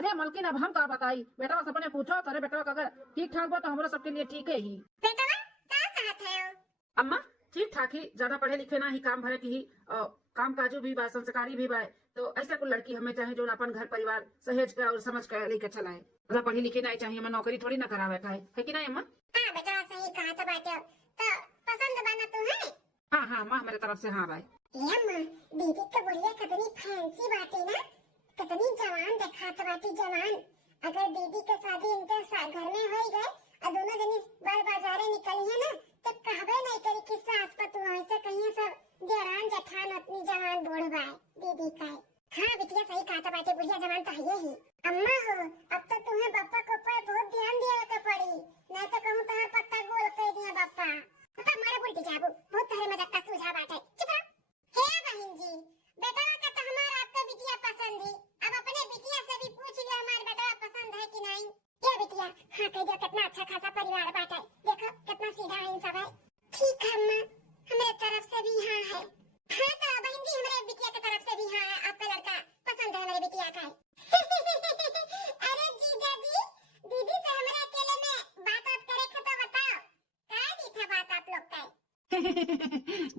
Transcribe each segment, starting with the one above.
अरे मलकिन अब हम का बताई, बेटा सबने पूछो तेरे बेटा अगर ठीक ठाक बा तो हमारा सबके लिए ठीक है ही। बेटा का कहत है? अम्मा ठीक ठाक ही, ज्यादा पढ़े लिखे ना ही, काम भरे की ही, काम काजू भी बा, संस्कारी भी बा। तो ऐसा कोई लड़की हमें चाहे जो अपन घर परिवार सहेज के और समझ के लेके चलाए। ज्यादा पढ़ी लिखी नहीं चाहिए, हमें नौकरी थोड़ी ना करावे का है कि नहीं अम्मा? हां बेटा सही कहा था बाटे। तो पसंद बना तू है? हाँ हाँ अम्मा, हमारे तरफ से हाँ भाई। ये अम्मा दीदी के बुढ़िया कितनी फैंसी बाटे ना, कितनी जवान दिखात बाटी जवान। अगर दीदी के शादी इनके घर में हो गए और दोनों जनी बार बाजारे निकली है ना, तो कहबे नहीं करी कि सास पतु ऐसे कहीं सब देरान जठान अपनी जवान बूढ़ बाय दीदी का। हाँ बिटिया सही कहा था बाटे, बुढ़िया जवान तो है ही। अम्मा हो अब तो तुम्हें पापा को ऊपर बहुत ध्यान देवे के पड़ी, नहीं तो कहूं तो पत्ता गोल कर दिया पापा। तो हमारे बुढ़ी जाबू बहुत तारे मजाक का सुझाव बाटे। चुप रहो। हे बहन जी, बेटा का तो हमारा आपका बिटिया पसंद ही। अब अपने बिटिया से भी पूछ लिया हमारे बेटा पसंद है कि नहीं। क्या बिटिया हाँ कह दो, कितना अच्छा खासा परिवार बाटे, देखो कितना सीधा है सब है। ठीक है अम्मा, हमारे तरफ से भी हाँ है। हाँ तो बहन जी हमारे बिटिया की तरफ से भी हाँ है, आपका लड़का पसंद है हमारे बिटिया का। अरे जीजा जी, दीदी से हमारे अकेले में बात करे तो बताओ क्या दी था बात आप लोग का?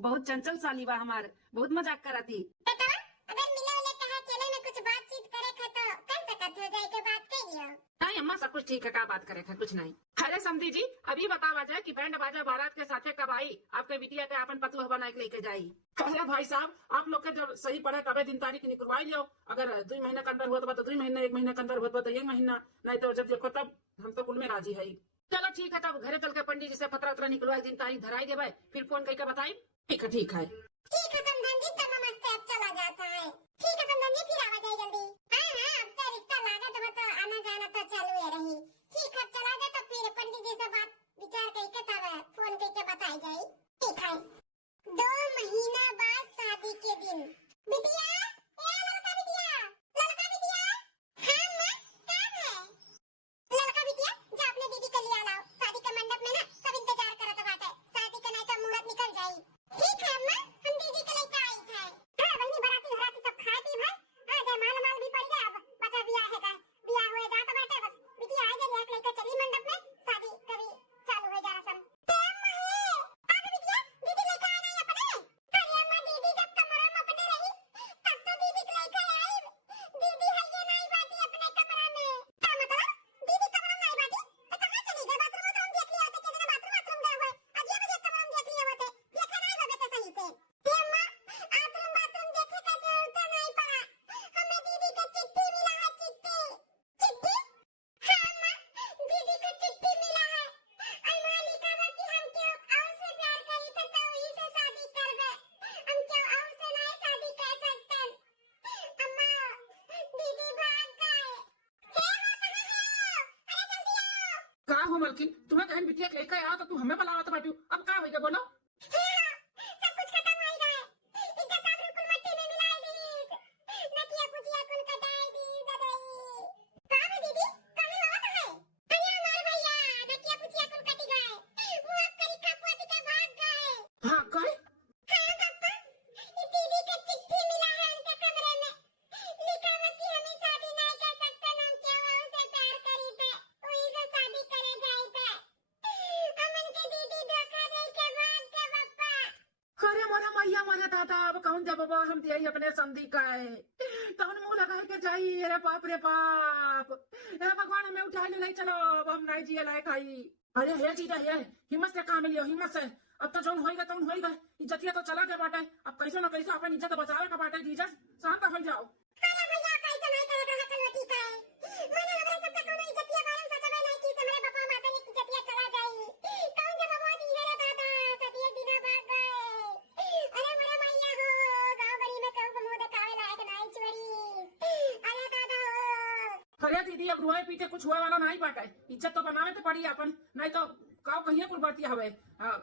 बहुत चंचल साली बा हमार, बहुत मजाक करती। बेटा अगर मिले उन्हें कहा अकेले में कुछ बातचीत करे तो कर सकत हो जाए के बात करियो। नहीं अम्मा सब कुछ ठीक है, क्या बात करे था कुछ नहीं। अरे समझी जी अभी बतावा जाए कि बैंड बाजा बारात के साथे कब आई, आपके बिटिया के अपन पतुआ बना के लेके जाई। अरे भाई साहब आप लोग के जब सही पड़े तबे दिन तारीख निकलवाई लियो। अगर 2 महीने के अंदर हुआ तो 2 महीने, 1 महीने के अंदर हुआ तो 1 महीना, नहीं तो जब देखो तब हम तो कुल में राजी है। चलो ठीक है, तब घरे चल के पंडित जी से पत्र उतरा निकलवाई, दिन तारीख धराई देवे, फिर फोन करके बताई। ठीक है ठीक है। ठीक है समधन जी, तो नमस्ते, अब चला जाता है। ठीक है समधन जी, फिर आवा जाए जल्दी। हाँ हाँ अब तो रिश्ता लागत हो तो आना जाना तो चालू ही रही। ठीक है चला जा, तो फिर पंडित जी से बात विचार करके तब फोन करके बताई जाए। ठीक है 2 महीना बाद शादी के दिन। बिटिया ए लड़का बिटिया, लड़का बिटिया। हाँ मां कब है? लड़का बिटिया जा अपने दीदी के लिए लाओ, शादी के मंडप में ना सब इंतजार करत बाटे, शादी के नहीं तो मुहूर्त निकल जाई। ठीक है अम्मा, हम दीदी के लेके आई थे। हां बहनी बराती घराती सब खाए पी भाई, आ जाए माल माल भी पड़ गया, अब बचा बियाह है का बियाह हुए जात बाटे, बस बिटिया आ जाए लेके चली मंडप में, शादी कभी चालू हो जा रसम। अम्मा है अब बिटिया दीदी लेके आना है अपने। अरे अम्मा दीदी जब कमरा में अपने रही तब तो दीदी के लेके आई, दीदी है ये नहीं बाटी अपने कमरा में। क्या मतलब दीदी कमरा में नहीं बाटी तो कहां चली गई? बाथरूम तो हम देख लिया था, किसी ने बाथरूम गए हुए अजय बजे कमरा में देख लिए होते, देखा नहीं बाबे तो सही से। हे अम्मा बाथरूम देखे का जरूरत नहीं पड़ा, हमें दीदी का चिट्ठी मिला है। चिट्ठी चिट्ठी? हाँ अम्मा दीदी को चिट्ठी मिला है, अम्मा लिखा है कि हम क्यों और से प्यार करी थे तो वही से शादी करबे, हम क्यों और से नहीं शादी कर सकते। अम्मा दीदी भाग गए। हे हो कहां हो? अरे जल्दी आओ। का हो मलकिन, तुम्हें कहीं बिटिया के लेके आओ तो तू हमें बुलावत बाटू, अब का होइगा बोलो? सब कुछ खत्म हो गया है, इज्जत आबरू कुल मट्टी में मिला दी, नकिया पुचिया कुल कटाई दी ददाई। कहां है दीदी? कहां होत है? अरे हमारे भैया नकिया पुचिया कुल कट गए, मुंह करी का पोती का भाग गए। हाँ कहे हाँ पापा ये दीदी का चिट्ठी मिला है उनके कमरे में, लिखा है कि हम शादी नहीं कर सकते, हम क्यों उसे प्यार करी थे वही से शादी करे जाई थे, अमन के दीदी धोखा दे के भाग गए पापा। अरे मोरा मैया मोरा दादा, अब कौन जब बाबा हम दिया अपने संधि का है तौन मुंह लगा के जाई। अरे बाप रे बाप, अरे भगवान हमें उठा ले नहीं, चलो अब हम नहीं जिए लायक आई। अरे हे जीजा हे, हिम्मत से काम लियो, हिम्मत से। अब तो जौन होइगा तौन होइगा, इज्जतिया तो चला गया बाटे, अब कैसे ना कैसे अपन इज्जत बचावे का बाटे। जीजा शांत हो जाओ। अरे भैया कैसे नहीं करे रहा कलवती का है, मैंने हमरा सब का कोनो इज्जतिया बारे में सोचबे नहीं की, हमारे बापा माता की इज्जतिया चला जाई, कौन जब बाबा जी रे दादा सती एक दिन भाग गए। अरे मेरा मैया हो गांव बड़ी में कहूं मुंह दिखावे लायक नहीं छोड़ी। अरे दादा हो। अरे दीदी अब रुआए पीटे कुछ हुआ वाला नहीं बाटे, इज्जत तो बनावे तो पड़ी अपन, नहीं तो काव कहिए कुल बातिया हवे।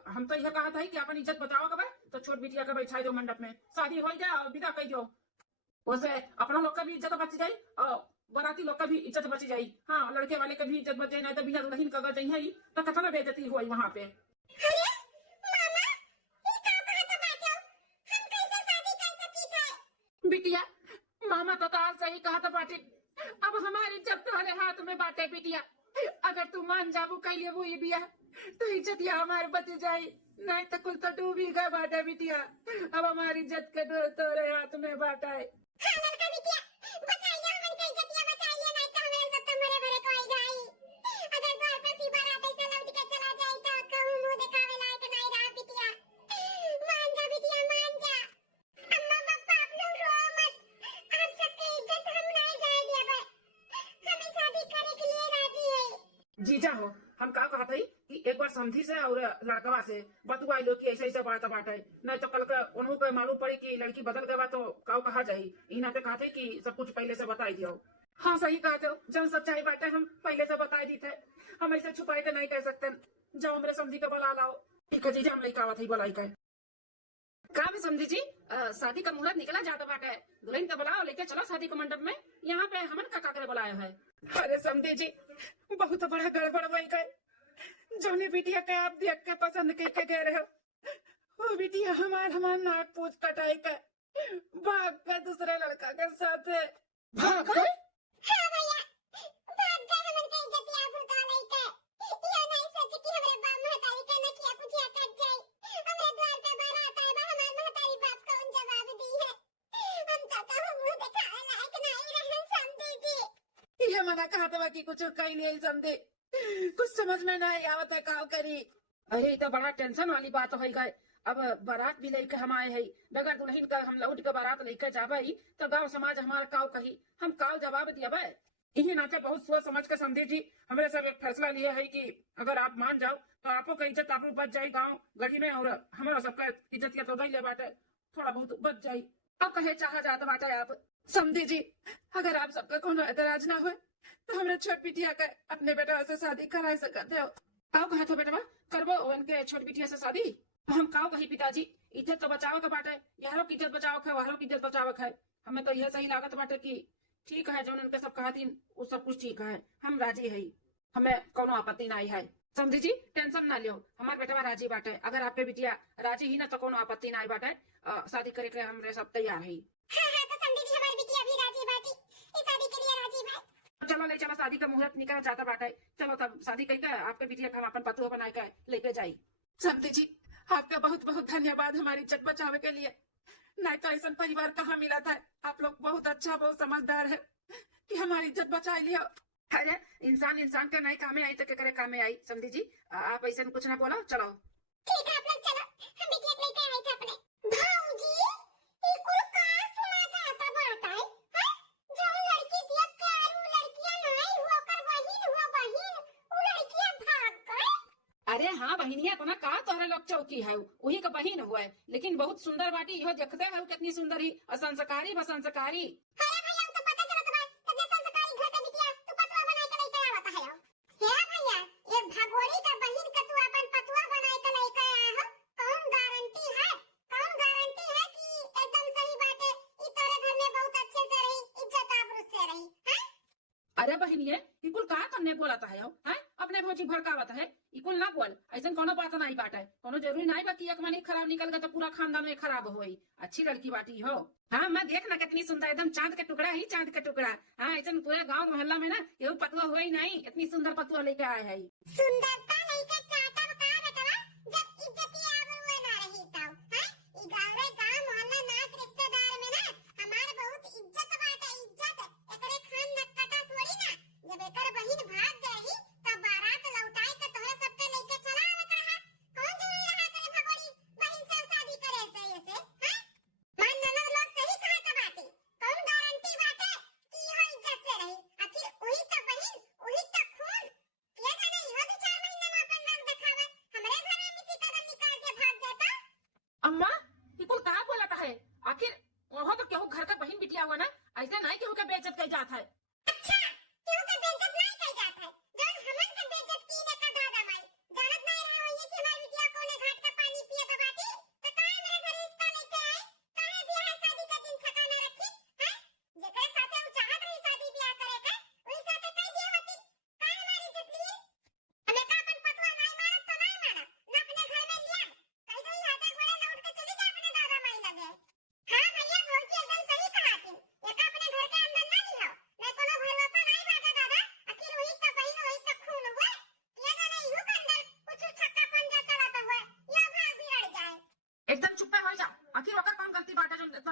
हम तो यह कहा था कि अपन इज्जत बचाओ कबे, तो छोट बिटिया के बैठाई दो मंडप में, शादी हो जाए और विदा कर दो, वैसे अपना लोग का भी इज्जत बच जाई और बराती लोग का भी इज्जत बच जाई। हाँ लड़के वाले का भी इज्जत बच जाए, नहीं तो बिना दुल्हन का गई है तो कतना बेइज्जती हुई वहां पे। अरे मामा ये का कहत बाटे, हम कैसे शादी कर सकी थे? बिटिया मामा तो तार सही कहा था बाटी, अब हमारी इज्जत तुम्हारे हाथ में बाटे बिटिया। अगर तू मान जाबू कैलिए वो ये बिया तो इज्जतिया हमारे बच जाई, नहीं तो कुल तो डूबी गए बाटे बिटिया। अब हमारी इज्जत के डोर तोरे हाथ में बाटा है। हाँ लड़का बिटिया, बचाइए हमन के इज्जतिया, बचाइए, नहीं तो हमारे सब तो मरे भरे कोई जाई। अगर द्वार पर सी बारात ऐसे लौट के चला जाए तो कहूं मुंह दिखावे लायक नहीं रहा बिटिया। मान जा बिटिया, मान जा। अम्मा पापा आप लोग रो मत, आप सबकी इज्जत हम नहीं जाए दिया, हमें शादी करने के लिए राजी है। जीजा हो, हम का कहते हैं कि एक बार समझी से और लड़कवा से बतुआ लो कि ऐसे ऐसे बात बाटे, नहीं तो कल का उन्हों को मालूम पड़ी कि लड़की बदल गया तो काव कहा जाही। इना पे कहते कि सब कुछ पहले से बताई दियो। हाँ सही कहते हो, जब सच्चाई बाटे हम पहले से बता दी थे, हम ऐसे छुपाई के नहीं कह सकते। जब हमरे समझी के बुला लाओ। ठीक है जीजा, हम लड़का आवत ही बुलाई के का भी समझी जी। शादी का मुहूर्त निकला जाता बाटे, दुल्हन का बुलाओ लेके चलो शादी के मंडप में। यहाँ पे हमन का काकरे बुलाया है। अरे समझी जी, बहुत बड़ा गड़बड़ वही गए। जोने बिटिया के आप देख के पसंद के गए रहे हो, वो बिटिया हमार नाक पूछ कटाई के भाग के दूसरे लड़का के साथ भाग गए। हाँ भैया, भाग गए हमन के इज्जतिया भूलता नहीं के। ये नहीं सोच कि हमरे बाप महतारी के न किया पूछिया कट जाए। हमरे द्वार पे बारात आए बा, हमार महतारी बाप को उन जवाब दी है। हम तो कहूं मुंह दिखावे लायक नहीं रहे समझी जी। ये मना कहा था कि कुछ कही नहीं समझे, कुछ समझ में नहीं आवत है काव करी। अरे तो बड़ा टेंशन वाली बात हो गई। अब बारात भी लेके हम आए है, बगैर दुल्हन का हम लौट के बारात लेके जाबे तो गांव समाज हमारा काव कही, हम काव जवाब दियाबे। इन्हीं नाते बहुत सोच समझ के समझे जी हमरे सब एक फैसला लिया है कि अगर आप मान जाओ तो आपको का इज्जत आप बच जाये गाँव गढ़ी में, और हमारा सबका इज्जत या तो गई बाटे थोड़ा बहुत बच जाये। अब कहे चाह जाता बाटे आप समझे जी, अगर आप सबका कोनो एतराज ना हो तो हमरे छोट बिटिया के अपने बेटा से शादी करा सकते हो। काव कहा था बेटा करबो उनके छोट बिटिया से शादी। हम काव कही पिताजी, इज्जत तो बचाव के बाटे, यहां की इज्जत बचाव है, वहां की इज्जत बचाव है। हमें तो यह सही लागत बाटे कि ठीक है जो उनके सब कहा थी वो सब कुछ ठीक है, हम राजी है, हमें कोनो आपत्ति नहीं है। समझी जी टेंशन ना लियो, हमार बेटवा राजी बाटे। अगर आपके बिटिया राजी ही ना तो कोनो आपत्ति नहीं बाटे, शादी करे के हमरे सब तैयार है। हाँ हाँ, तो समझी जी हमारी बिटिया भी राजी बाटी, इस शादी के लिए राजी बा। चलो ले चलो, शादी का मुहूर्त निकल जाता बाटे। चलो तब शादी करके आपके बिटिया का हम अपन पतुआ बना के लेके जाई। समझी जी आपका बहुत बहुत धन्यवाद हमारी इज्जत बचावे के लिए, नहीं तो ऐसा परिवार कहाँ मिला था। आप लोग बहुत अच्छा बहुत समझदार है कि हमारी इज्जत बचा लिया। अरे इंसान इंसान के नहीं कामे आई तो क्या करे कामे आई। समझी जी आप ऐसा कुछ ना बोलो, चलो ठीक है आप लोग चलो, हम बिटिया को लेके आए थे अपने। भाऊजी ये कुल का सुना जाता बाटा है, हैं? जो लड़की देख के आई वो लड़कियां नहीं हुआ कर बहिन हुआ बहिन, वो लड़कियां भाग गए। अरे हाँ बहिनिया को ना कहा तोहरा लोग चौकी है, वही का बहिन हुआ है, लेकिन बहुत सुंदर बाटी यह देखते है कितनी सुंदर ही असंस्कारी बसंस्कारी। अरे भैया तो पता चलत बा तब संस्कारी घर का बिटिया तू पतवा बना के लेके आवत है। हे भैया ये भगोरी का बहिन का तू अपन पतवा बना के लेके आया हो, कौन गारंटी है कि एकदम सही बात है ई तोरे घर में बहुत अच्छे से रही, इज्जत आबरू से रही, हैं? अरे बहिनिये इकुल कहा तुमने बोला था है? अपने भौजी भड़कावत है, इकुल ना बोल, ऐसा कोनो बात नहीं बाटे। कोनो जरूरी नहीं बा कि एक मनी खराब निकल गया तो पूरा खानदान में खराब होई। अच्छी लड़की बाटी हो। हाँ मैं देखना कितनी सुंदर, एकदम चांद के टुकड़ा ही चांद के टुकड़ा। हाँ ऐसा पूरे गांव मोहल्ला में ना केहू पतुआ हुआ ही नहीं, इतनी सुंदर पतुआ लेके आए है। सुंदरता नहीं के चाटा बता बेटवा, जब इज्जत आबरू ना रही तब, हैं? ई गांव रे गांव मोहल्ला नात रिश्तेदार में ना हमार बहुत इज्जत बाटे, इज्जत एकरे खान न कटा थोड़ी ना। जब एकर बहिन भाग गई तब बारात लौटाई के तोहरे सबके लेके चला आवत रहा। कौन जरूरी रहा तेरे भगोरी बहिन से शादी करे से ऐसे, हैं? मान ननद लोग सही कहत बाटी, कौन गारंटी बाटे कि यह इज्जत से रही। आखिर वही तो बहिन वही तो खून, ये जाने इहो 2-4 महीने में अपन रंग दिखावे, हमरे घर में मिट्टी कदम निकाल के भाग जाता। अम्मा इकुल कहा बोला है, आखिर वहाँ तो केहू घर का बहन बिटिया हुआ ना, ऐसे नहीं केहू का बेइज्जत कर जाता है। अच्छा क्यों का बेइज्जत नहीं कई जाता है, जौन हमन का बेइज्जत कीने का दादा माई जानत नहीं रहा होइए कि हमारी बिटिया कोने घाट का पानी पिए का बाटी, तो काहे मेरे घर रिश्ता लेके आए, काहे ब्याह शादी का दिन ठिकाना रखी, हैं? जेकरे साथे उ चाहत रही शादी ब्याह करे के वही साथे कई दिया होती, काहे हमारी इज्जत लिए। हमें का अपन पतवा नहीं मानत तो नहीं मानत, ना अपने घर में लिया कई दई हाथे घोड़े लौट के चली जा अपने दादा माई लगे। हाँ भैया भौजी एकदम सही कहा थी, ये का अपने घर के अंदर ना लिहो, नहीं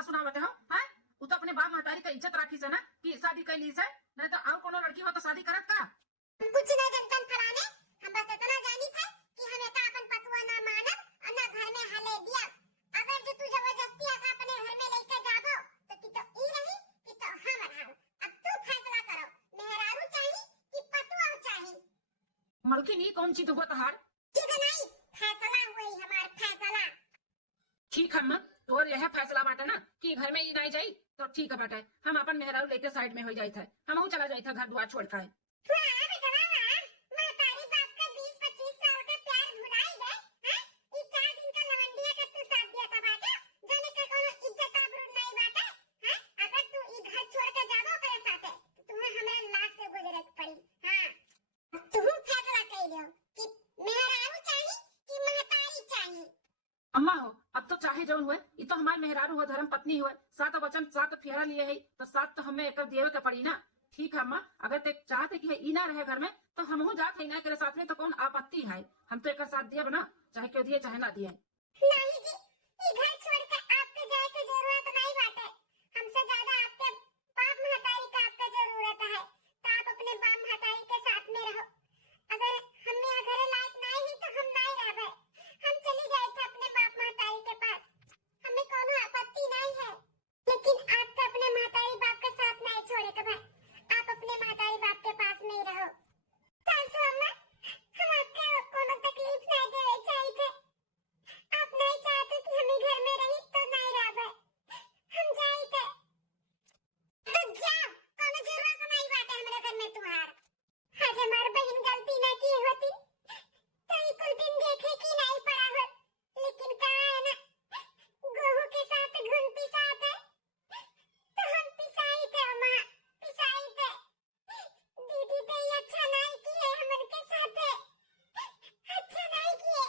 सुनावत हो? हैं? वो तो अपने बाप महतारी का इज्जत राखी से ना कि शादी कर ली से, नहीं तो और कोनो लड़की हो तो शादी करत का? कुछ नहीं जनतन फलाने, हम बस इतना जानी थे कि हमें का अपन पतुआ ना मानब और ना घर में हले दिया। अगर जो तू जबरदस्ती आका अपने घर में लेके जाबो तो की तो ई रही कि तो हम रहब। अब तू फैसला करो, मेहरारू चाहिए कि पतुआ चाहिए? मलकिन ई कौन चीज हुआ तहार? ठीक नहीं, फैसला हुई हमार फैसला। ठीक है अम्मा, तोर यह फैसला बाटे ना कि घर में ई नहीं जाई तो ठीक है बाटे, हम अपन मेहरारू लेके साइड में हो जाई थे, हम चला जाई था घर द्वार छोड़ के। वाह बेटा वाह, महतारी बाप का 20-25 साल का प्यार भुलाई गए हैं? ई 4 दिन का लवंडिया का तू साथ दिया था बाटे, जाने का कोनो इज्जत आबरू नहीं बाटे हैं? अगर तू ई घर छोड़ के जाबो करे साथे तो तुम्हें हमरा लाश से गुजरे के पड़ी। हां, तू फैसला कर लियो कि मेहरारू चाहिए कि महतारी चाहिए? अम्मा हो, अब तो चाहे जौन हुए, ये तो हमारे मेहरारू हो, धर्म पत्नी हुए, सात वचन सात फेरा लिए है तो सात तो हमें एक देवे के पड़ी ना। ठीक है अम्मा, अगर ते चाहते कि ई ना रहे घर में तो हम हो जाते ही ना करे साथ में, तो कौन आपत्ति है? हम तो एक साथ दिए ना, चाहे क्यों दिए चाहे ना दिए। नहीं जी, ये घर छोड़कर आपके जाए की जरूरत नहीं बाटे। हमसे ज्यादा आपके बाप महतारी का आपका जरूरत है, तो आप अपने बाप महतारी के साथ में रहो। अगर हमें अगर लायक नहीं ही तो हम नहीं रहबे, हम चली जाए थे अपने बाप महतारी के पास, हमें कोनो आपत्ति नहीं है। लेकिन आपको अपने महतारी बाप के साथ नहीं छोड़े के भाई, आप अपने महतारी बाप के पास में ही रहो। सासू अम्मा, हम आपके कोनो तकलीफ नहीं दे चाहिए थे। आप नहीं चाहते कि हम घर में रही तो नहीं रहबे, हम जाई थे तो जाओ, कोनो जरूरत नहीं बाटे हमरे घर में तुम्हार। आज हमार बहन गलती ना की होती तो ई कुल दिन देखे की नहीं पड़ा हो, लेकिन का है ना, गेहूं के साथ घुन पिसाते तो हम पिसाई थे मां, पिसाई थे। दीदी तो ये अच्छा नहीं किए हमन के साथे, अच्छा नहीं किए।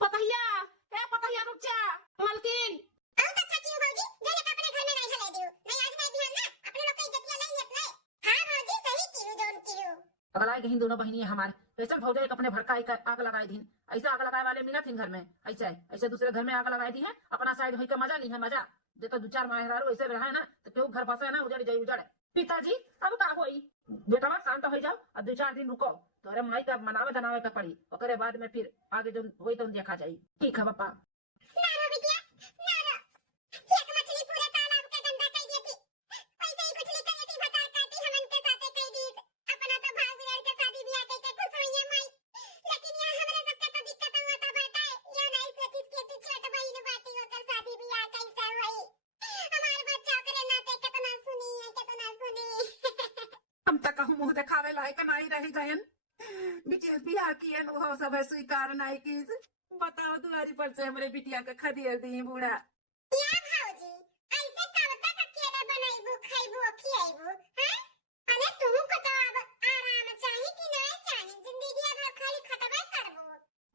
पतैया, ए पतैया रुक जा। मलकिन और तो अच्छा क्यों भौजी, जाने का अपने घर में नहीं हले दियो, नहीं आज नहीं बिहान ना अपने लोग की इज्जतिया नहीं लेत नहीं। हां भौजी सही कियो जोन कियो। अगलाए गहीन दोनों बहनी हमारे, कैसे भौजा एक अपने भड़काई का आग लगाई दी, ऐसा आग लगाए वाले मिला थी घर में, ऐसे ऐसे दूसरे घर में आग लगाई दी है, अपना साइड होई का मजा नहीं है। मजा जे तो 2-4 मेहरारू ऐसे रहा है ना तो क्यों घर बसे ना, उजड़ जाई उजड़। पिताजी अब का होई, बेटा शांत हो जाओ और 2-4 दिन रुको, तोरे माई का मनावे धनावे का पड़ी, ओकरे बाद में फिर आगे जो होई तो देखा जाई। ठीक है पापा। ना रो बिटिया, ना रो। एक मछली पूरे तालाब के गंदा कर दी थी, ऐसे ही कुछ लिखा थी भतार काटी हमन के साथे कह दी। अपना तो भाग बिराड़ के शादी ब्याह के खुश होई है माई, लेकिन यहाँ हमरे सबके तो दिक्कत हुआ था बेटा, ये नहीं सोचिस के तू छोट बहन बाटी होकर शादी ब्याह कैसे हुई। हमारे बच्चा करे नाते कितना सुनी है, कितना सुनी। हम तक कहूँ मुंह दिखावे लायक नहीं रही गयन, बिटिया बियाह कियन वो सब है स्वीकार नहीं की। बताओ दुआरी पर से हमरे बिटिया के खदेड़ दी बूढ़ा। या भौजी, ऐसे कब तक अकेले बनाइबू खाइबू खियाइबू हैं? अरे तुम को तो अब आराम चाहिए कि नहीं चाहिए, जिंदगी भर खाली खटबे करबू।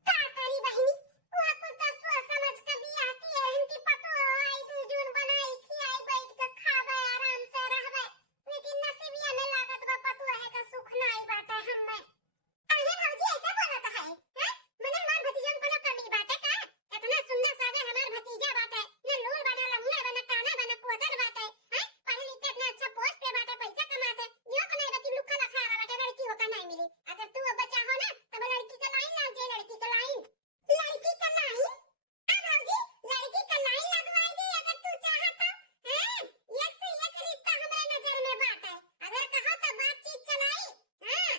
का करी बहिनी, वो कुल तो सोच समझ के बियाह किए हन कि पतो आई तू जून बनाई खियाई बैठ के खाबे आराम से रहबे, लेकिन नसीबिया में लागत बा पतो है का सुख नहीं बाटे हमें। अरे भौजी ऐसे बोलत है हैं? मने हमार भतीजा को कमी बाटे का? इतना सुंदर सागर हमार भतीजा बाटे, न लूल बना लमुना बना काना बना कोदर बाटे हैं? पढ़े लिखे अपना अच्छा पोस्ट पे बाटे, पैसा कमाते, यो को नहीं बती लुक्का लखा बाटे, लड़की होकर नहीं मिली। अगर तू अब बच्चा हो ना तब लड़की का लाइन लग जाए, लड़की का लाइन, लड़की का लाइन। अब भौजी लड़की का लाइन लगवाई दे अगर तू चाहे तो हैं? एक से एक रिश्ता हमारे नजर में बाटे, अगर कहो तो बातचीत चलाई हैं?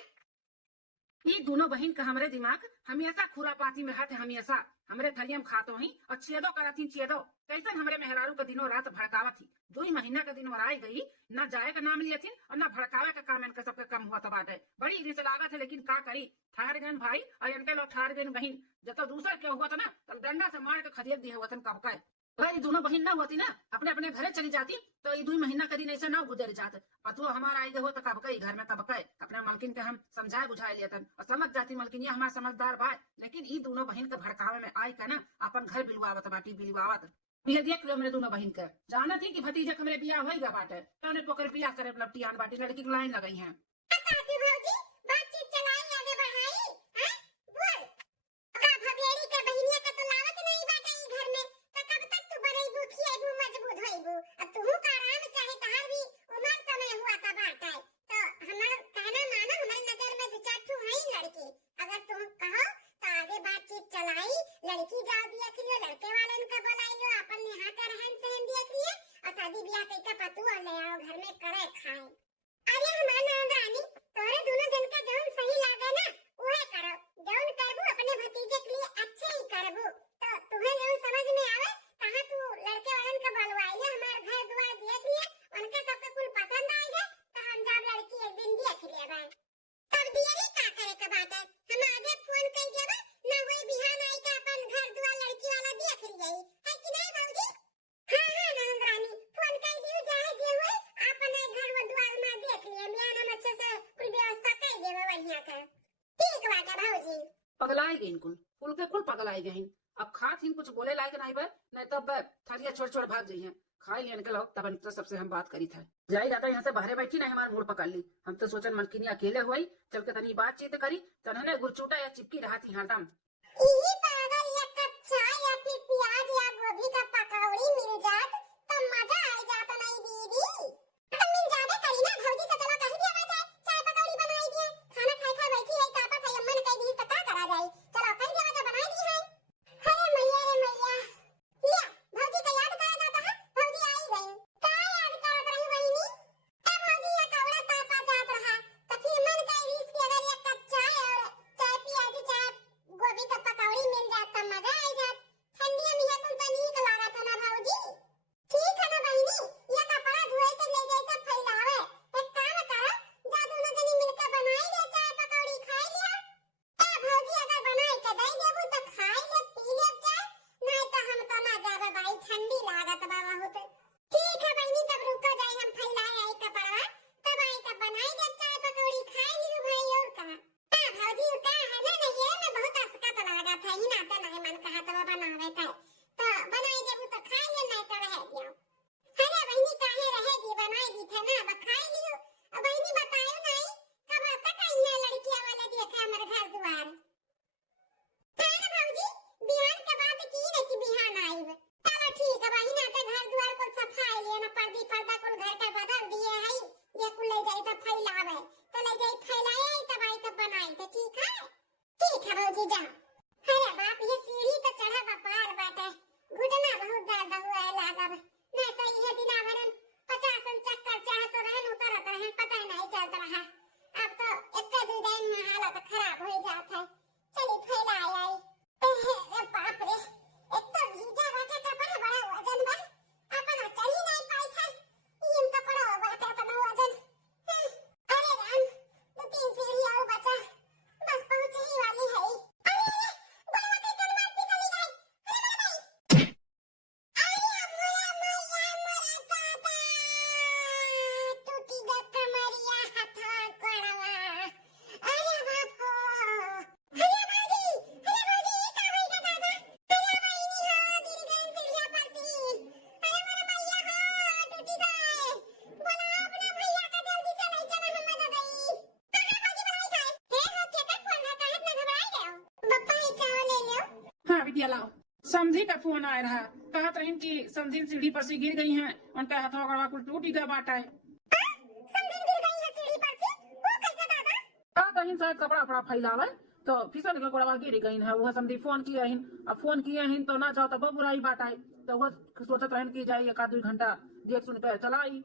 ये दोनों बहन का हमरे दिमाग हमेशा खुरापाती में हाथ, हमेशा हमरे थलियम खातो ही और छेदो करती छेदो। कैसे हमरे मेहरारू के दिनों रात भड़कावत थी, 2 ही महीना का दिन वराई गई, न जाए का नाम लिए थी और न भड़कावे का काम इनका सबका कम हुआ था बाटे। बड़ी रिस लागत है, लेकिन का करी, ठहर गए भाई और इनके लोग ठहर गए बहन। जब तो दूसरा क्या हुआ था ना तब डंडा से मार के खदेड़ दिया हुआ था कब का। अगर ये दोनों बहन ना होती ना अपने अपने घरे चली जाती तो ये 2 महीना का दिन ऐसे ना गुजर जाते। पतु हमारा आई हो तो कब कई घर में कब कई अपने मलकिन के हम समझाए बुझाए लिया और समझ जाती मलकिन ये हमारा समझदार भाई, लेकिन ये दोनों बहन के भड़कावे में आई का ना अपन घर बिलवावत बाटी बिलवावत। ये देख लो मेरे दोनों बहन के, जाना थी कि भतीजा हमरे बियाह होगा बाटे तो उन्हें पोकर बियाह करे लपटियान बाटी लड़की की लाइन लगाई है। बताती भौजी, बातचीत चलाई आगे बढ़ाई हैं? बोल का भगेड़ी के बहिनिया का तो लावत नहीं बाटे ई घर में, तो कब तक तू बनेबू खिएबू मजबूत होइबू। अब है। ठीक बाटा भौजी। पगलाई गई कुल के कुल पगलाई गई। अब खात ही कुछ बोले लायक नहीं बे, नहीं तब थरिया छोड़ छोड़ भाग जाइए। खाई लेने के लो तब तो सबसे हम बात करी था। जाई जाता यहाँ से बाहर बैठी नहीं हमारे मूड पकड़ ली। हम तो सोचन मनकिनी अकेले हुई चल के तनी बातचीत करी तनने गुरचूटा या चिपकी रहा थी हरदम। यही पागल या कच्चा या फिर प्याज या गोभी का पकौड़ी मिल जात तो मजा आ जाता नहीं दीदी। तो मिल जाबे करी ना भौजी से चलो कहीं भी आवा जाए चाय पकौड़ी बनाई दिए खाना खाए खाए बैठी है तापा था अम्मा ने कह दी तो का करा जाए चलो कहीं भी आवा जा बनाई दी है। अरे मैया लिया भौजी का याद करा जाता है भौजी आई गई का याद करत रही बहिनी ए भौजी या कवड़ा तापा जात रहा तो फिर मन कह रही कि अगर ये कच्चा और चाय प्याज चाय गोभी का पकौड़ी मिल जाता मजा आ जात ठंडी में कुल तो नीक लागत है ना भौजी। ठीक है ना बहिनी ये कपड़ा धोए के ले जाए तो फैलावे एक काम करो जा दोनों जनी मिलकर बनाई ले चाय पकौड़ी खाई लिया। ए भौजी अगर बनाई के दई देबू तो खाई ले पी ले चाय नहीं तो हम तो ना जावे भाई ठंडी लागत बा बहुत। ठीक है बहिनी तब रुको जाए हम फैलाए आई कपड़ा तब आई तब बनाई दे चाय पकौड़ी खाई लियो भाई और का। भौजी का है ना नहीं में बहुत असका तो लगा था ही ना तो नहीं मन कहा तो बनावे का तो बनाई देबू तो खाई ले नहीं तो रह दियो। अरे बहिनी काहे रहेगी बनाई दी थे ना अब खाई लियो। अब बहिनी बतायो नहीं कब तक आई है लड़कियां वाले देखा हमारे घर द्वार है ना भौजी बिहान के बाद की नहीं कि बिहान आईब चलो ठीक है बहिनी आते घर द्वार को सफाई लिया ना पर्दी पर्दा कुल घर का बदल दिए है ये कुल ले जाई तो फैलावे तो ले जाई फैलाए तब आई तब बनाई तो ठीक है भौजी जाओ। अरे बाप ये सीढ़ी तो चढ़ा पार बाटे घुटना बहुत दर्द हुआ है लागब नहीं तो ये दिना भरन 50 चक्कर चाहे तो रहन उतरत रहन पता नहीं चलता रहा। अब तो एक दो दिन में हालत खराब हो जात है चली फैलाई आई। अरे बाप रे एक तो भीजा बाटे कपड़ा बड़ा वजन बा अपन चल ही नहीं पाई था ये कपड़ा बाटे तो वजन। अरे राम 2-3 सीढ़ी और बचा बस पहुंच ही वाली है। समझी का फोन आया रहा कहत रही कि समझी सीढ़ी पर से गिर गई हैं उनका हाथों गड़वा कुल टूट गया बाटा है। कहीं शायद कपड़ा फड़ा फैलावे तो फिसल के गोड़वा गिर गई है वह समझी फोन किए हैं। अब फोन किए हैं तो ना जाओ तो बहुत बुराई बात है तो वह सोचत रहन कि जाई 1-2 घंटा देख सुन के चलाई।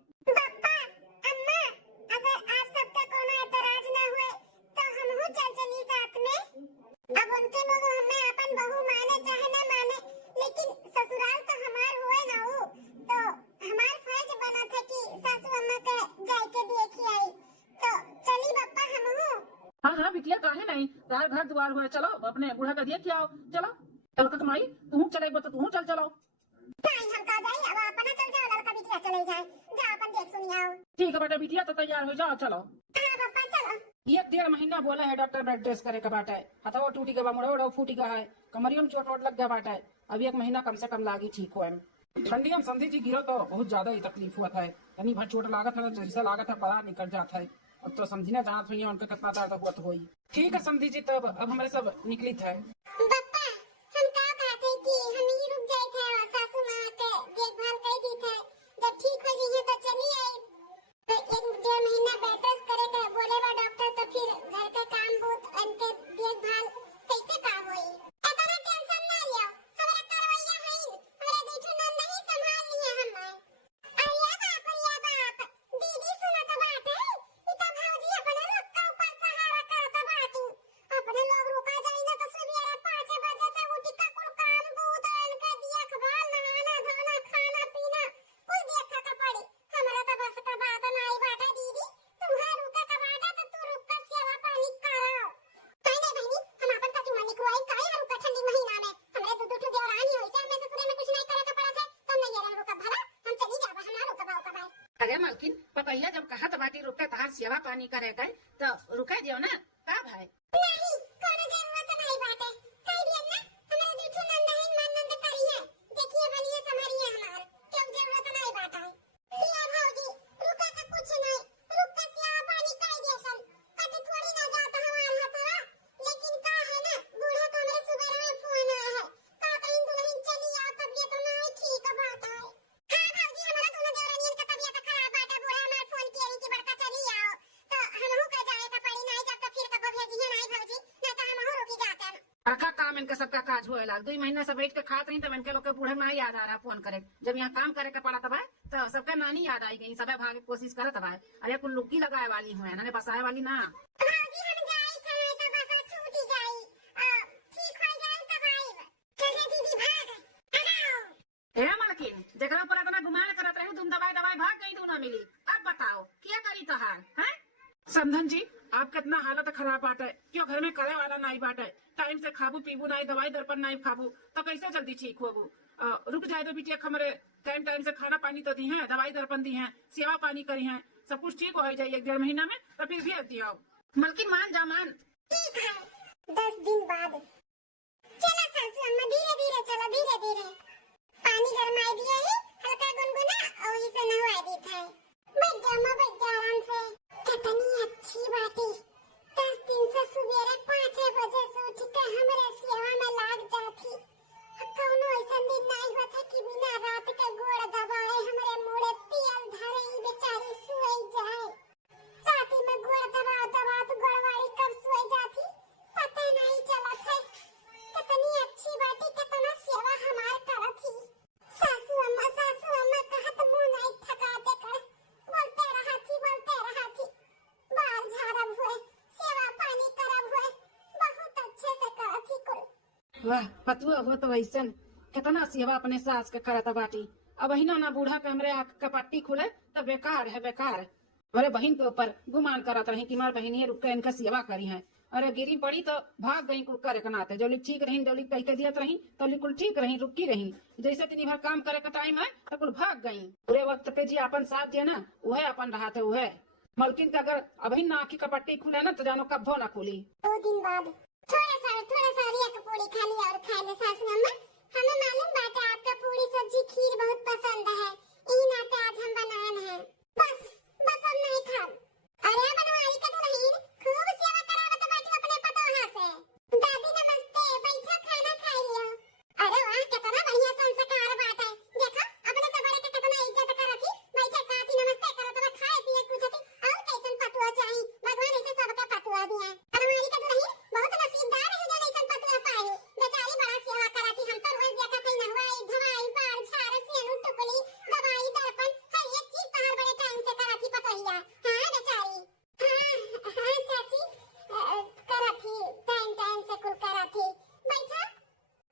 अब उनके लोग हमें अपन बहू माने चाहे न माने लेकिन ससुराल तो हमार हुए ना हो तो हमार फर्ज बना था कि सासू अम्मा के जाके देखी आई तो चली बप्पा हम हो। हाँ बिटिया काहे नहीं तार घर द्वार हुए चलो अपने बूढ़ा का देख आओ चलो चल के कमाई तू चले तो तू चल चलो नहीं हम का जाई अब अपना चल जाओ लड़का बिटिया चले जाए जा अपन देख सुनी आओ। ठीक है बेटा बिटिया तो तैयार हो जाओ चलो। हां बप्पा चलो 1-1.5 महीना बोला है डॉक्टर बेड टेस्ट करे का बाटा है हथवा टूटी के मुड़ो फूटी का है कमरियों में चोट लग गया बाटा है अब 1 महीना कम से कम लागी ठीक हो। ठंडी में समझी जी गिरो तो बहुत ज्यादा ही तकलीफ हुआ था यानी भर चोट लागत है जैसा लागत है पता निकल जाता है। अब तो समझी ना जानत हुई उनका कितना दर्द हुआ तो हुई। ठीक है समझी जी तब अब हमारे सब निकली था। बप्पा हम का कहते कि हम ही रुक जाए थे सासू मां के देखभाल कर दी थे जब ठीक हो जाइए तो चली आई 1-1.5 महीना बेड रेस्ट करे थे बोले बा डॉक्टर तो फिर घर का काम बहुत उनके देखभाल कैसे का होई। इतना टेंशन ना लियो हमरा करवैया है हमरा दूठो ना नहीं संभाल लिया हम। अरे बाप दीदी सुनो तो बात है ई तो भौजी अपने लोग का ऊपर सहारा करता बातू अपने लोग रुका जाई ना तो सुबह 5 बजे से उठ के कुल काम बहुत उनके दिया खबाल नहाना धोना खाना पीना कोई देखा का पड़ी हमरा तो बस का बात नहीं बाटा दीदी तुम्हारा रुका का बाटा तो तू रुक कर सेवा पानी कराओ। नहीं बहनी हम अपन का चुमा निकवाई काई रुका ठंडी महीना में हमरे दो दो देवरानी होई से हमें ससुरे में कुछ नहीं करे का पड़ा था तुम नहीं ये रुका भला हम चली जाबा हमरा रुका बाऊ का बाई। अरे मालकिन पपैया जब कहा तो बाटी रुका तहार सेवा पानी करे का तो रुका दियो ना का भाई? नहीं कोनो जरूरत नहीं बाटे कह दिया ना हमारे दूठू नंद है मान नंद करिए देखिए बनिए संभालिए हमार क्यों जरूरत नहीं बाटे सिया भौजी रुका का कुछ नहीं रुक का सिया पानी कह दिया सन कभी थोड़ी ना जाता हमार हथरा लेकिन का है ना बूढ़ा तो मेरे सुबह में फोन आया है का कहीं दुल्हन चली आओ तबीयत तो नहीं ठीक बात है हां भौजी हमारा दोनों देवरानियन का तबीयत खराब बाटे बूढ़ा हमार फोन किए कि बड़का चली आओ तो हमहू का जाए का पड़ी नहीं जब तक फिर कब भेजिए नहीं भौजी नहीं तो हमहू रुकी जाते हैं रखा काम इनका सबका काज हुए लाग 2 महीने से बैठ के खात रही तब इनके लोग के बूढ़े में याद आ रहा फोन करे जब यहाँ काम करे के पड़ा तब तो सबका नानी याद आई गई सब भागे कोशिश करे तब अरे कुल लुक्की लगाए वाली हुए ना बसाए वाली ना भौजी हम जाई खाए तो बस छूटी जाई ठीक हो जाए तब आईब चले दीदी भाग अनाओ ए मालकिन जकरा पर इतना गुमान करत रहू तुम दवाई दवाई भाग गई तू ना मिली अब बताओ क्या करी तोहार हैं? समधन जी आप कितना हालत खराब बाटे क्यों घर में करे वाला नहीं बाटे टाइम से खाबू पीबू नहीं दवाई दर्पण नहीं खाबू तो कैसे जल्दी ठीक होबू रुक जाए तो बिटिया हमारे टाइम टाइम से खाना पानी तो दी है दवाई दर्पण दी है सेवा पानी करी है सब कुछ ठीक हो जाए 1-1.5 महीना में तो फिर भेज दिया मलकिन मान जा मान ठीक है 10 दिन बाद चला सासू अम्मा धीरे धीरे चलो धीरे धीरे पानी गरमाई दिए है हल्का गुनगुना और इसे नहवा दी था बैठ जा अम्मा बैठ जा आराम से कितनी अच्छी बात है 10 दिन से सवेरे 5 बजे से उठ के हमारे सेवा में लाग जाती कौनो ऐसा दिन नहीं हुआ था कि बिना रात के गोड़ दबाए हमारे मुड़े तेल धरे ई बेचारी सोई जाए रात में गोड़ दबा दबा तो गोड़वाड़ी कब सोई जाती पता नहीं चला था कितनी अच्छी बात है कितना सेवा हमार करत थी सासू अम्मा कहत मुंह नहीं थकाते कर बोलते रहा थी बाल झाड़ब हुए सेवा पानी करब हुए बहुत अच्छे से करत थी कुल वाह पतुआ हो तो वैसन कितना सेवा अपने सास के करत बाटी अब ही ना बूढ़ा के हमरे आँख का पट्टी खुले तो बेकार है बेकार मेरे बहन के ऊपर गुमान करत रही कि मार बहनी रुक के इनका सेवा करी है अरे गिरी पड़ी तो भाग गई कुल करे के नाते जो ठीक रही जो कह के दियत रही तो कुल ठीक रही रुकी रही जैसे तीन भर काम करे का टाइम है तो कुल भाग गई पूरे वक्त पे जी अपन साथ दिया ना वह अपन रहा थे वह मलकिन का अगर अभी ना आँखी का पट्टी खुले ना तो जानो कब्बो ना खुली 2 दिन बाद थोड़ा सा एक पूरी खा लिया और खा ले सासू अम्मा हमें मालूम बात है आपका पूरी सब्जी खीर बहुत पसंद है यही नाते आज हम बनाए हैं बस हम नहीं खा अरे बनवाई का दुल्हन खूब सेवा करावत बाटी अपने पतोहा से दादी नमस्ते बैठो खाना खा लियो अरे वाह कितना बढ़िया संस्कार बात है देखो अपने से बड़े के कितना इज्जत करती बैठे काती नमस्ते करो तो खाए पिए कुछ और कैसन पतुआ चाहिए भगवान ऐसे सबका पतुआ दिया हमारी का दुल्हन बहुत नसीबदार है जो ऐसा पतुआ पाए बेचारी बड़ा सेवा कराती हम तो रोज देखा थे नहवाई धवाई बाल झाड़ सेनु टुकली दवाई दर्पण हर एक चीज तार बड़े टाइम से कराती पतोहिया हां बेचारी हां चाची कराती टाइम से कुल कराती बैठा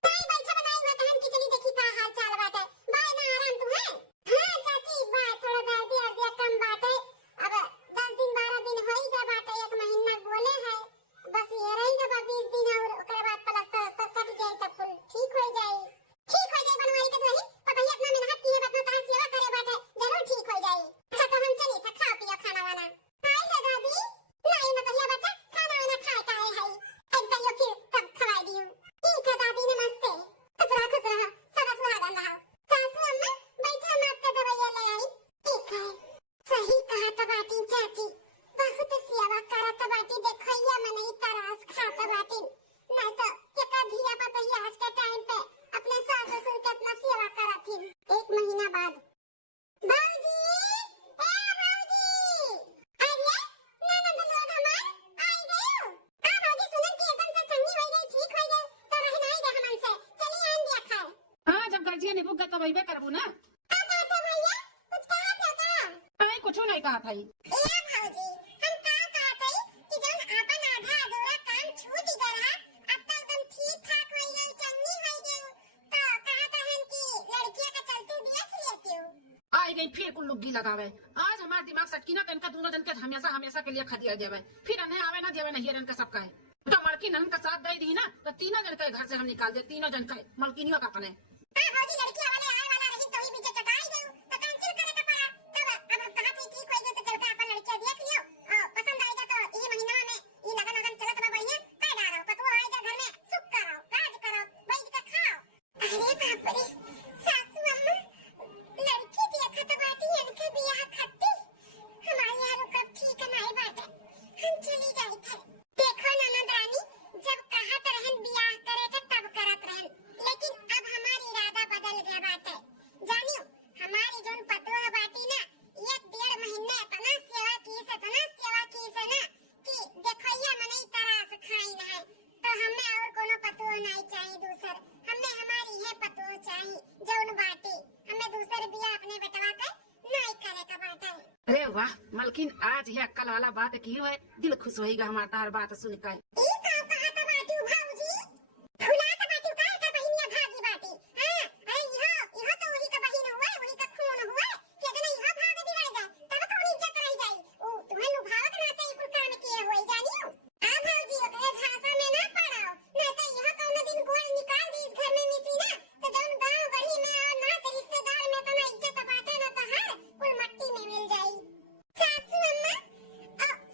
नहीं बैठा बनाई हुआ तहन खिचड़ी देखी का हाल चाल बात है बाय ना आराम तू है हां चाची बाय थोड़ा दर्द कम बात है अब 10 दिन 12 दिन हो ही गए बात है 1 महीना बोले है बस ये रही जब 20 दिन और ओकरे बाद प्लास्टर कट जाए तब कुल ठीक हो जाए बनवाई के दुल्हन पता ही अपना मेहनत की है बतना तार सेवा करे बाटे जरूर ठीक हो जाए अच्छा तो हम चली था खा पियो खाना वाना खाई ले दादी नहीं मत ये बच्चा खाना वाना खाए काहे है एक तो यो फिर कब खवाई दियो ठीक है दादी नमस्ते खुश रहा सब सुहागन रहा सासू अम्मा बैठा हम आपका दवाई ले आई ठीक है सही कहा तो बाटी चाची बहुत सेवा करत बाटी देखैया में नहीं तरस खात बाटी नहीं तो केका धिया पतही आज के टाइम पे अपने सास ससुर के अपना सेवा करत थी 1 महीना बाद भौजी अरे ननद लोग हमार आई गयो भौजी सुनन की एकदम से चंगी हो गई ठीक हो गई तो रहना ही दे हमन से चलिए आन दिया खाए हाँ जब गर्जिया निभुक गए तब अबे करबू ना भैया कुछ कहा था का नहीं कुछ नहीं कहा था ए भौजी हम का कहते कि जन अपन आधा अधूरा काम छूट गया अब तक तुम ठीक ठाक हो गई चंगी हो गई तो कहता है कि लड़कियां का चलते देख लेती हूं आई गई फिर कुल लुग्गी लगावे आज हमारा दिमाग सटकी ना इनका दोनों जन के हमेशा के लिए खदिया जावे फिर उन्हें आवे ना देवे नहीं रन का सबका है तो मलकिन का साथ दे दी ना तो तीनों जन के घर से हम निकाल दे तीनों जन का मलकिनियों का अपने हां भौजी लड़कियां वाले आए वाला रही तो ही पीछे चटाई गई तो कैंसिल करे का पड़ा तब अब कहा थी ठीक हो गई तो चल के अपन लड़कियां देख लियो पसंद आएगा तो ये महीना में ये लगन चल बाप रे, सासू अम्मा लड़की देखत बाटी इनके बियाह खाती हमारे यहाँ रुकब ठीक नहीं बाटे, हम चली जाई थे। देखो ननद रानी, जब कहत रहन बियाह करे के तब करत रहन, लेकिन अब हमारी इरादा बदल गया बाटे। जानियो हमारी जोन पतोह बाटी ना, 1-1.5 महीने इतना सेवा की से ना कि देखैया मनई तरास खाई ना, तो हमें और कोनो पतोह नहीं चाहिए दूसर, हमें हमारी है पतोह चाहिए जोन बाटी, हमें दूसर बियाह अपने बेटवा के नहीं करे का बाटे। अरे वाह मलकिन, आज ही अक्कल वाला बात की है, दिल खुश होएगा हमारा तार बात सुन कर। ई का कहत बाटी भाऊजी, फुलात बाटी का एकर बहिनिया भागी बाटी। हां अरे इहो तो वही का बहिन हुआ, वही का खून हुआ, केतना इहो भाग बिगड़ जाए तब कौन इज्जत रह जाई। ओ तुम्हें लुभावत नाते ई कुल काम किए होई जानियो। हां भाऊजी ओकरे झांसा में ना पड़ाओ, नहीं तो इहो कौन दिन गोल निकाल दी इस घर में मिसी ना, तो जौन गांव गढ़ी में और ना तो रिश्तेदार में तना इज्जत बाटे ना तो हर कुल मट्टी में मिल जाई। सासू अम्मा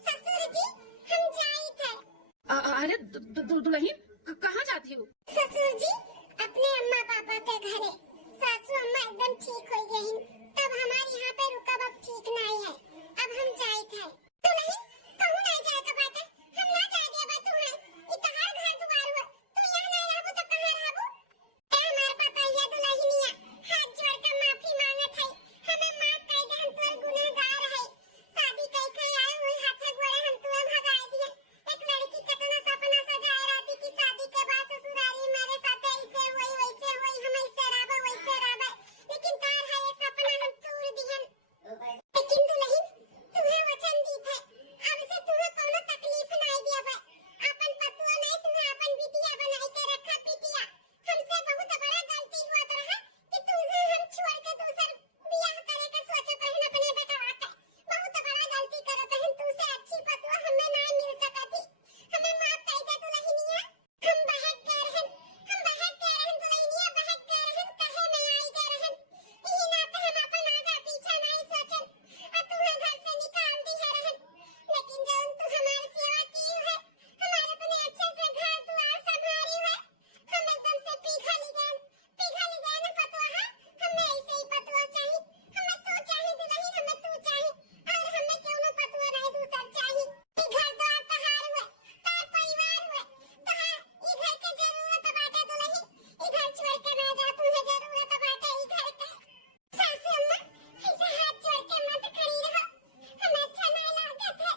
ससुर जी हम जाई थे। अरे दुल्हन कहाँ जाती हो? ससुर जी अपने अम्मा पापा के घरे, सासू अम्मा एकदम ठीक हो गई, तब हमारे यहाँ पे रुकब अब ठीक नहीं है, अब हम जाए थे। तो नहीं कहूँ नहीं जाए का बाटे, हम ना जाए दिया बा तुम्हारे, इतहार घर दुआर हुआ, तू यहाँ नहीं रहबो तो कहाँ रहबो? ए हमार पापा ये दुल्हनिया हाथ जोड़ के माफी मांगत है, हमें माफ कर दे, हम तोर गुनहगार है, शादी कई के आए हुए हाथे गोड़े हम तुए भगाए दिए। एक लड़की कितना सपना सजाए रहती कि शादी के बाद ससुराली मेरे साथ ऐसे हुई वैसे हुई, हम ऐसे रहबे वैसे रहबे, लेकिन तार है ये सपना हम तोड़ दिहन। लेकिन दुल्हन तुम्हें वचन दी थे, अब से तुम्हें कोनो तकलीफ नहीं दियाबे, अपन पतुआ नहीं तुम्हें अपन बिटिया बनाई के रखा पिटिया। हमसे बहुत बड़ा गलती हुआ तो रहा कि तुझे हम छोड़ के दूसर बियाह करे के सोचो कहन अपने बेटवा के, बहुत बड़ा गलती करो कहन, तुझसे अच्छी पतुआ हमें नहीं मिल सकती, हमें माफ कर दे दुल्हनिया। हम बहक गए रहन दुल्हनिया, बहक गए रहन, कहे में आई गए रहन, यही नाते हम अपन आगा पीछा नहीं सोचन और तुम्हें घर से निकाल दी है रहन। लेकिन जौन तू हमारी सेवा की है, हमारे अपने अच्छे से घर द्वार संभाली है, हम एकदम से पिघल गए ना पतुआ, हमें ऐसे ही पतुआ चाहिए, हमें तू चाहिए दुल्हन, हमें तू चाहिए, और हमें क्यों ना पतुआ नहीं दूसर चाहिए। ई घर द्वार तहार हुए, तार परिवार हुए, तहार ई घर के जरूरत बाटे दुल्हन, ई घर छोड़ के ना जा, तुम्हें जरूरत बाटे ई घर के। सासू अम्मा ऐसे हाथ जोड़ के मत खड़ी रहो, हमें अच्छा नहीं लागत है,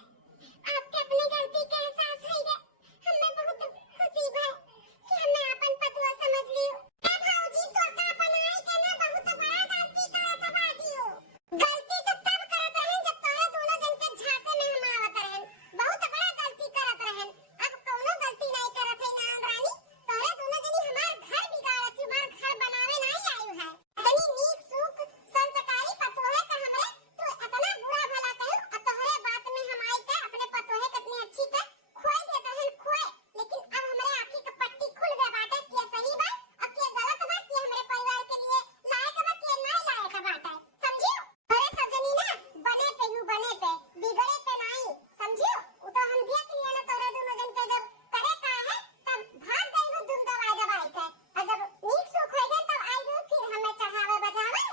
आपके अपनी गलती का एहसास है गे, हमें बहुत खुशी है कि हमने अपन पतुआ समझ लियो। ए भाऊजी तो का अपनाई के ना बहुत बड़ा गलती करत बाटियो, गलती तो तब करत रहन जब तोरे दोनों जन के झांसे में हम आवत रहन, बहुत बड़ा गलती करत रहन, अब कोनो गलती नहीं करत है नाम रानी, तोरे दोनों जनी हमार घर बिगाड़त, हमार घर बनावे नहीं आयु है, इतनी नीक सुख संस्कारी पतोहे का हमरे तू इतना बुरा भला कहू, और तोहरे बात में हम आई के अपने पतोहे कितनी अच्छी के खोए देत रहन खोए, लेकिन अब हमरे आंखी के पट्टी खुल गए बाटे कि सही बात और कि गलत बात, कि हमरे परिवार के लिए लायक बा कि नहीं लायक बाटे, समझियो। अरे सब जनी ना बने पे हूँ, बने पे बिगड़े पे नहीं, समझियो। वो तो हम देख लिया ना तोरे दोनों जन के जब करे का है तब भाग गई हो दुम दबाई के, और जब नीक सुख हो गए तब आई हो फिर हमें चढ़ावे बजावे,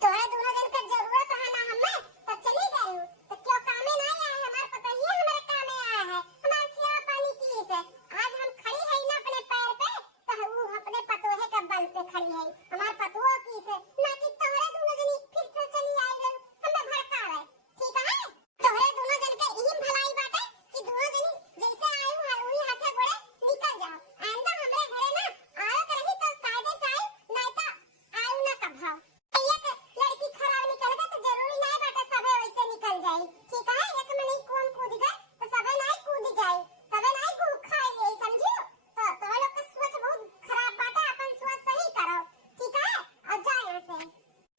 तोरे दोनों जन के जरूरत है ना हमें, तब चली गई हूँ, तो क्यों कामे नहीं आए, हमारे पता ही है हमारे कामे आया है, हमारे सेवा पानी की से आज हम खड़ी है ना अपने पैर पे, तो वो अपने पतोहे के बल पे खड़ी है, हमारे पतोह की से ना कि तोरे दोनों जनी फिर से चली आई गई हमें भड़कावे, ठीक है। तोरे दोनों जन के यही भलाई बाटे कि दोनों जनी जैसे आयु है वही हाथे गोड़े निकल जाओ, आइंदा हमरे घरे ना आवत रही तो कायदे से आयु, नहीं तो आयु ना कभाओ, एक लड़की खराब निकल गई तो जरूरी नहीं बाटे सबे वैसे निकल जाए, ठीक है। एक में नहीं कौन कूद गए तो सबे नहीं कूद जाए, सबे नहीं कूद खाए गए, समझियो। तो तोरे लोग का सोच बहुत खराब बाटे, अपन सोच सही करो, ठीक है, और जाओ यहाँ से।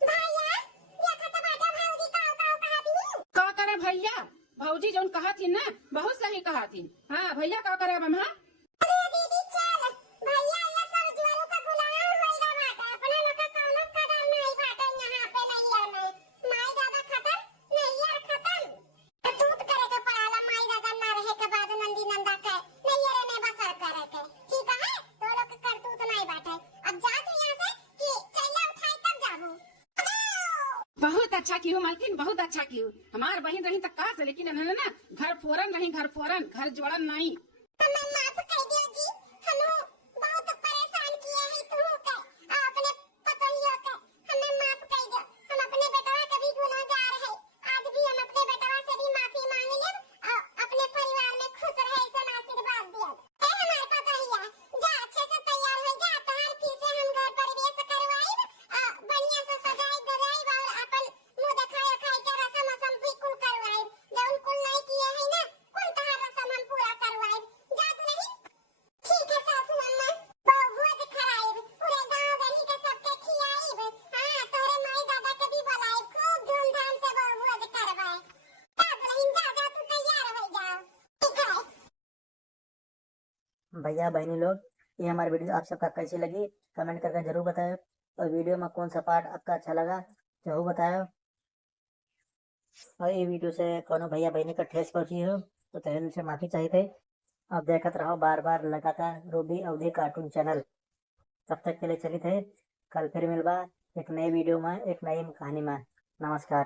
भैया देखा तो बाटे भाऊजी काऊ कहती हूँ, का करे भैया? भौजी जोन कहा थी ना बहुत सही कहा थी। हाँ भैया का करे मम्मा? अरे दीदी चल, भैया ये सब जोरू का बुलाया होइला बाटे, अपने लोग का कौनो कदर नहीं बाटे यहाँ पे नैयर में, माई दादा खत्म नैयर खत्म, टूट करे के पड़ाला माई दादा ना रहे के बाद नंदी नंदा के नैयर में बसर करे के, ठीक है। तो लोग के करतूत नहीं बाटे, अब जा तू यहाँ से, बहुत अच्छा की हो मालकिन, बहुत अच्छा की हो। हमार बहन रही तक का से, लेकिन इन्होंने ना घर फोरन रही, घर फोरन, घर जोड़न नहीं। हमें माफ कर दियो जी, हम बहुत परेशान किए हैं तू के अपने पता ही हो के हमें माफ कर दो। हम अपने बेटवा के भी गुनाहगार है, आज भी हम अपने बेटवा से भी माफी मांग लेब और अपने परिवार में खुश रहे ऐसा आशीर्वाद दियो। ए हमारे पता ही है, जा अच्छे से तैयार हो जा, तहार फिर से हम घर परिवेश करवाइब बढ़िया से सजाई दजाई और अपन मुंह दिखाए खाए के रस्म असम भी कुल करवाइब। जौन कुल नहीं किए है ना कुल तहार रस्म हम पूरा करवाइब। जा तू नहीं ठीक है सासू अम्मा, भोज खराइब पूरे गांव गली के सबके खियाइब। हां तोरे माई दादा के भी बुलाइब, खूब धूमधाम से भोज करवाए। तब नहीं जा जा तू तैयार हो जाओ ठीक है। भैया बहनी लोग, ये हमारी वीडियो आप सबका कैसी लगी कमेंट करके जरूर बताएं। और वीडियो में कौन सा पार्ट आपका अच्छा लगा जरूर बताएं। और ये वीडियो से कोनो भैया बहनी का ठेस पहुंची हो तो तहे से माफी चाहिए थे। अब देखते रहो बार बार लगातार रूबी अवधि कार्टून चैनल। तब तक के लिए चली थे, कल फिर मिलबा एक नई वीडियो में एक नई कहानी में। नमस्कार।